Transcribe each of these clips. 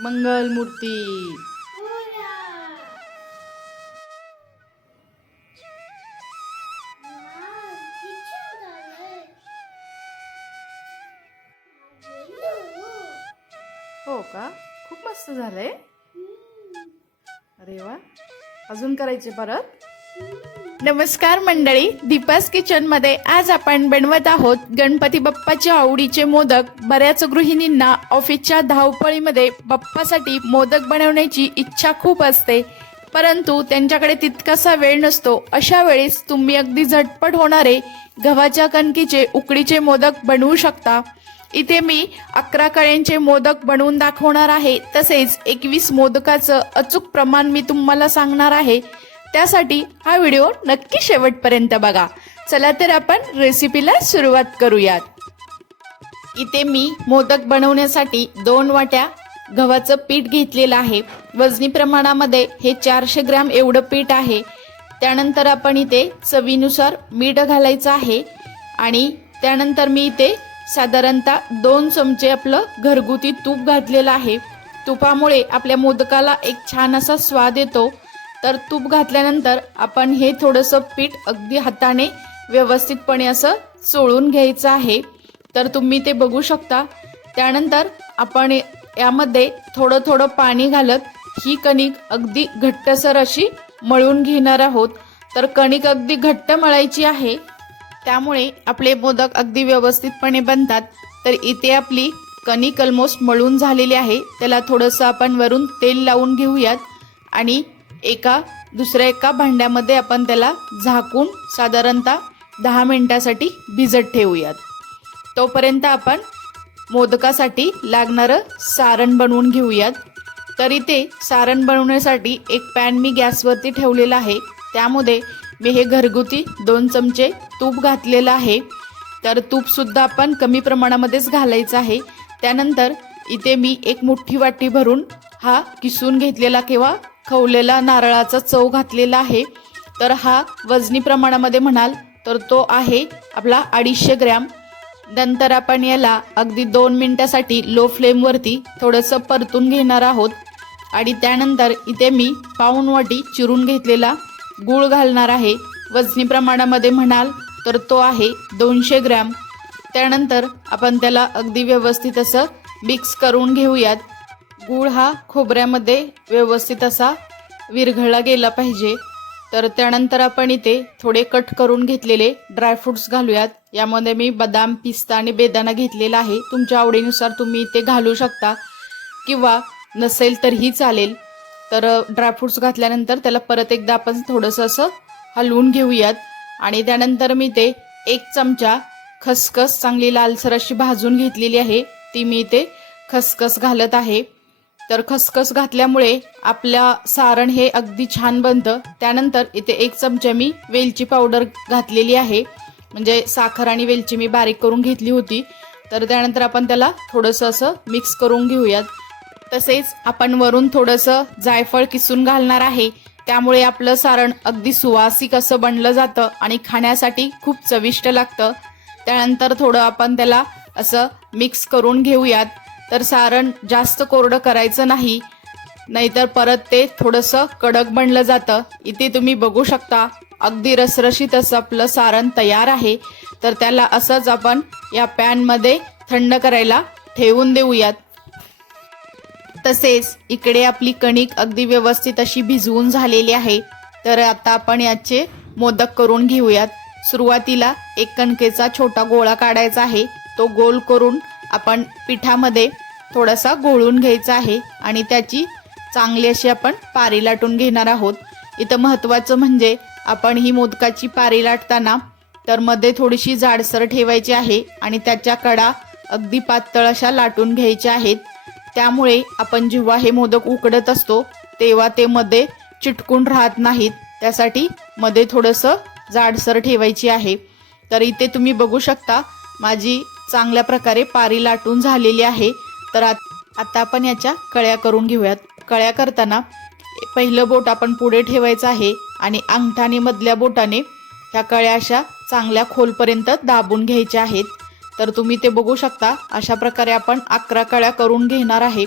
मंगल मूर्ती. हो का? खूप मस्त झालंय. अरे वा. अजून करायचे परत? नमस्कार मंडळी दीपास किचनमध्ये आज आपण बनवत आहोत गणपती बाप्पाच्या आवडीचे मोदक. बऱ्याच गृहिणींना ऑफिसच्या धावपळीमध्ये बाप्पासाठी मोदक बनवण्याची इच्छा खूप असते. परंतु त्यांच्याकडे तितकासा वेळ नसतो. अशा वेळेस तुम्ही अगदी झटपट होणारे गव्हाच्या कणकीचे उकडीचे मोदक बनवू शकता. इथे मी अकरा कळ्यांचे मोदक बनवून दाखवणार आहे. तसेच एकवीस मोदकाचं अचूक प्रमाण मी तुम्हाला सांगणार आहे. त्यासाठी हा व्हिडिओ नक्की शेवटपर्यंत बघा. चला तर आपण रेसिपीला सुरुवात करूयात. इथे मी मोदक बनवण्यासाठी दोन वाट्या गव्हाचं पीठ घेतलेलं आहे. वजनी प्रमाणामध्ये हे चारशे ग्रॅम एवढं पीठ आहे. त्यानंतर आपण इथे चवीनुसार मीठ घालायचं आहे. आणि त्यानंतर मी इथे साधारणतः दोन चमचे आपलं घरगुती तूप घातलेलं आहे. तुपामुळे आपल्या मोदकाला एक छान असा स्वाद येतो. तर तूप घातल्यानंतर आपण हे थोडंसं पीठ अगदी हाताने व्यवस्थितपणे असं चोळून घ्यायचं आहे. तर तुम्ही ते बघू शकता. त्यानंतर आपण यामध्ये थोडं थोडं पाणी घालत ही कणिक अगदी घट्टसर अशी मळून घेणार आहोत. तर कणिक अगदी घट्ट मळायची आहे. त्यामुळे आपले मोदक अगदी व्यवस्थितपणे बनतात. तर इथे आपली कणिक ऑलमोस्ट मळून झालेली आहे. त्याला थोडंसं आपण वरून तेल लावून घेऊयात. आणि एका दुसऱ्या एका भांड्यामध्ये आपण त्याला झाकून साधारणतः दहा मिनटासाठी भिजत ठेवूयात. तोपर्यंत आपण मोदकासाठी लागणारं सारण बनवून घेऊयात. तर इथे सारण बनवण्यासाठी एक पॅन मी गॅसवरती ठेवलेला आहे. त्यामध्ये मी हे घरगुती दोन चमचे तूप घातलेलं आहे. तर तूपसुद्धा आपण कमी प्रमाणामध्येच घालायचं आहे. त्यानंतर इथे मी एक मोठी वाटी भरून हा किसून घेतलेला किंवा खवलेला नारळाचा चव घातलेला आहे. तर हा वजनी प्रमाणामध्ये म्हणाल तर तो आहे आपला अडीचशे ग्रॅम. नंतर आपण याला अगदी दोन मिनटासाठी लो फ्लेमवरती थोडंसं परतून घेणार आहोत. आणि त्यानंतर इथे मी पाऊण वाटी चिरून घेतलेला गूळ घालणार आहे. वजनी प्रमाणामध्ये म्हणाल तर तो आहे दोनशे ग्रॅम. त्यानंतर आपण त्याला अगदी व्यवस्थित असं मिक्स करून घेऊयात. गूळ हा खोबऱ्यामध्ये व्यवस्थित असा विरघळला गेला पाहिजे. तर त्यानंतर आपण इथे थोडे कट करून घेतलेले ड्रायफ्रुट्स घालूयात. यामध्ये मी बदाम पिस्ता आणि बेदाणा घेतलेला आहे. तुमच्या आवडीनुसार तुम्ही इथे घालू शकता किंवा नसेल तरीही चालेल. तर ड्रायफ्रुट्स घातल्यानंतर त्याला परत एकदा आपण थोडंसं असं हलवून घेऊयात. आणि त्यानंतर मी ते एक चमचा खसखस चांगली लालसर अशी भाजून घेतलेली आहे. ती मी इथे खसखस घालत आहे. तर खसखस घातल्यामुळे आपल्या सारण हे अगदी छान बनतं. त्यानंतर इथे एक चमचा मी वेलची पावडर घातलेली आहे. म्हणजे साखर आणि वेलची मी बारीक करून घेतली होती. तर त्यानंतर आपण त्याला थोडंसं असं मिक्स करून घेऊयात. तसेच आपण वरून थोडंसं जायफळ किसून घालणार आहे. त्यामुळे आपलं सारण अगदी सुवासिक असं बनलं जातं आणि खाण्यासाठी खूप चविष्ट लागतं. त्यानंतर थोडं आपण त्याला असं मिक्स करून घेऊयात. तर सारण जास्त कोरडं करायचं नाही. नाहीतर परत ते थोडंसं कडक बनलं जातं. इथे तुम्ही बघू शकता अगदी रसरशीत असं आपलं सारण तयार आहे. तर त्याला असंच आपण या पॅनमध्ये थंड करायला ठेवून देऊयात. तसेच इकडे आपली कणिक अगदी व्यवस्थित अशी भिजवून झालेली आहे. तर आता आपण याचे मोदक करून घेऊयात. सुरुवातीला एक कणकेचा छोटा गोळा काढायचा आहे. तो गोल करून आपण पिठामध्ये थोडासा गोळून घ्यायचा आहे आणि त्याची चांगली अशी आपण पारी लाटून घेणार आहोत. इथं महत्त्वाचं म्हणजे आपण ही मोदकाची पारी लाटताना तर मध्ये थोडीशी जाडसर ठेवायची आहे आणि त्याच्या कडा अगदी पातळ अशा लाटून घ्यायच्या आहेत. त्यामुळे आपण जेव्हा हे मोदक उकडत असतो तेव्हा ते मध्ये चिटकून राहत नाहीत. त्यासाठी मध्ये थोडंसं जाडसर ठेवायची आहे. तर इथे तुम्ही बघू शकता माझी चांगल्या प्रकारे पारी लाटून झालेली आहे. तर आ आता आपण याच्या कळ्या करून घेऊयात. कळ्या करताना पहिलं बोट आपण पुढे ठेवायचं आहे आणि अंगठाने मधल्या बोटाने ह्या कळ्या अशा चांगल्या खोलपर्यंत दाबून घ्यायच्या आहेत. तर तुम्ही ते बघू शकता. अशा प्रकारे आपण अकरा कळ्या करून घेणार आहे.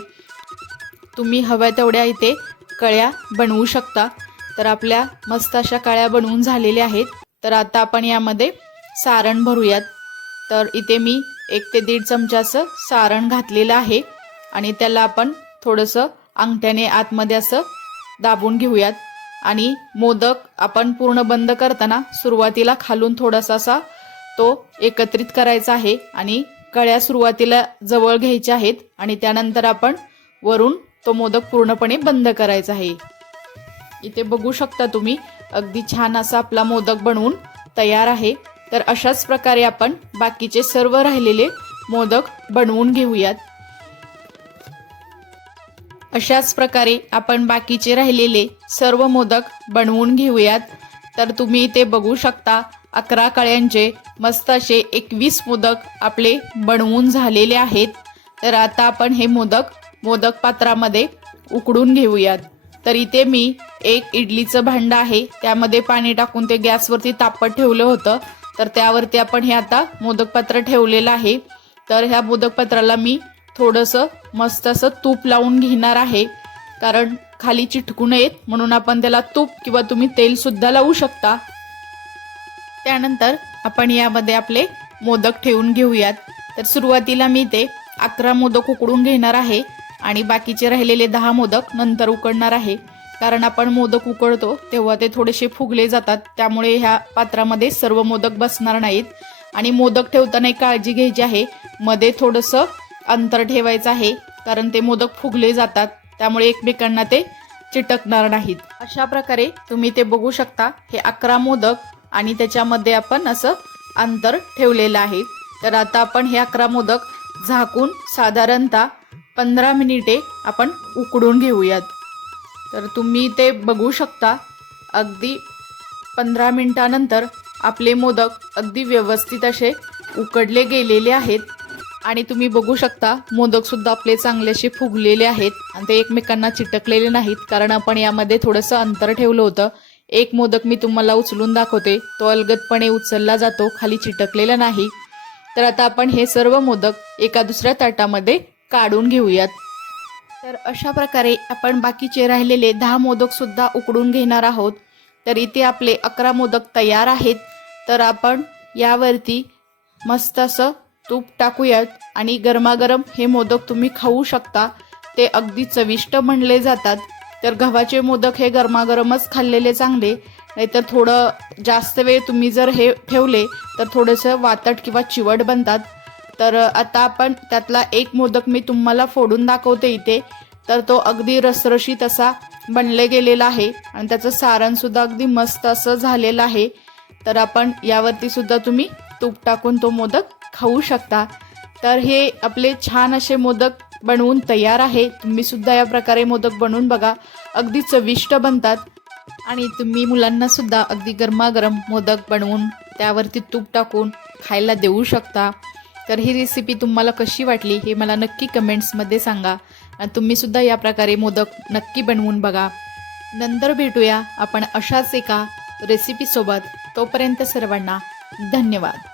तुम्ही हव्या तेवढ्या इथे कळ्या बनवू शकता. तर आपल्या मस्त अशा कळ्या बनवून झालेल्या आहेत. तर आता आपण यामध्ये सारण भरूयात. तर इथे मी एक ते दीड चमचाचं सारण घातलेलं आहे आणि त्याला आपण थोडंसं अंगठ्याने आतमध्ये असं दाबून घेऊयात. आणि मोदक आपण पूर्ण बंद करताना सुरुवातीला खालून थोडासा असा तो एकत्रित करायचा आहे आणि कळ्या सुरुवातीला जवळ घ्यायच्या आहेत आणि त्यानंतर आपण वरून तो मोदक पूर्णपणे बंद करायचा आहे. इथे बघू शकता तुम्ही अगदी छान असा आपला मोदक बनवून तयार आहे. तर अशाच प्रकारे आपण बाकीचे सर्व राहिलेले मोदक बनवून घेऊयात. अशाच प्रकारे आपण बाकीचे राहिलेले सर्व मोदक बनवून घेऊयात. तर तुम्ही इथे बघू शकता अकरा कळ्यांचे मस्त असे एकवीस मोदक आपले बनवून झालेले आहेत. तर आता आपण हे मोदक मोदक पात्रामध्ये उकडून घेऊयात. तर इथे मी एक इडलीचं भांडं आहे त्यामध्ये पाणी टाकून ते गॅसवरती तापत ठेवलं होतं. तर त्यावरती आपण हे आता मोदक पात्र ठेवलेलं आहे. तर ह्या मोदक पात्राला मी थोडंसं मस्त असं तूप लावून घेणार आहे. कारण खाली चिटकू नयेत म्हणून आपण त्याला तूप किंवा तुम्ही तेल सुद्धा लावू शकता. त्यानंतर आपण यामध्ये आपले मोदक ठेवून घेऊयात. तर सुरुवातीला मी ते अकरा मोदक उकडून घेणार आहे आणि बाकीचे राहिलेले दहा मोदक नंतर उकडणार आहे. कारण आपण मोदक उकळतो तेव्हा ते थोडेसे फुगले जातात. त्यामुळे ह्या पात्रामध्ये सर्व मोदक बसणार नाहीत. आणि मोदक ठेवताना एक काळजी घ्यायची आहे. मध्ये थोडंसं अंतर ठेवायचं आहे कारण ते मोदक फुगले जातात. त्यामुळे एकमेकांना ते चिटकणार नाहीत. अशा प्रकारे तुम्ही ते बघू शकता. हे अकरा मोदक आणि त्याच्यामध्ये आपण असं अंतर ठेवलेलं आहे. तर आता आपण हे अकरा मोदक झाकून साधारणतः पंधरा मिनिटे आपण उकडून घेऊयात. तर तुम्ही ते बघू शकता. अगदी पंधरा मिनटानंतर आपले मोदक अगदी व्यवस्थित असे उकडले गेलेले आहेत. आणि तुम्ही बघू शकता मोदकसुद्धा आपले चांगले असे फुगलेले आहेत. आणि ते एकमेकांना चिटकलेले नाहीत कारण आपण यामध्ये थोडंसं अंतर ठेवलं होतं. एक मोदक मी तुम्हाला उचलून दाखवते. तो अलगदपणे उचलला जातो खाली चिटकलेला नाही. तर आता आपण हे सर्व मोदक एका दुसऱ्या ताटामध्ये काढून घेऊयात. तर अशा प्रकारे आपण बाकीचे राहिलेले दहा मोदक सुद्धा उकडून घेणार आहोत. तर इथे आपले अकरा मोदक तयार आहेत. तर आपण यावरती मस्त असं तूप टाकूयात आणि गरमागरम हे मोदक तुम्ही खाऊ शकता. ते अगदी चविष्ट म्हणले जातात. तर गव्हाचे मोदक हे गरमागरमच खाल्लेले चांगले. नाहीतर थोडं जास्त वेळ तुम्ही जर हे ठेवले तर थोडंसं वातट किंवा चिवट बनतात. तर आता आपण त्यातला एक मोदक मी तुम्हाला फोडून दाखवते इथे. तर तो अगदी रसरशीत असा बनले गेलेला आहे आणि त्याचं सारणसुद्धा अगदी मस्त असं झालेलं आहे. तर आपण यावरती सुद्धा तुम्ही तूप टाकून तो मोदक खाऊ शकता. तर हे आपले छान असे मोदक बनवून तयार आहे. तुम्ही सुद्धा या प्रकारे मोदक बनवून बघा. अगदी चविष्ट बनतात. आणि तुम्ही मुलांना सुद्धा अगदी गरमागरम मोदक बनवून त्यावरती तूप टाकून खायला देऊ शकता. तर ही रेसिपी तुम्हाला कशी वाटली हे मला नक्की कमेंट्समध्ये सांगा. आणि तुम्हीसुद्धा या प्रकारे मोदक नक्की बनवून बघा. नंतर भेटूया आपण अशाच एका रेसिपीसोबत तोपर्यंत सर्वांना धन्यवाद.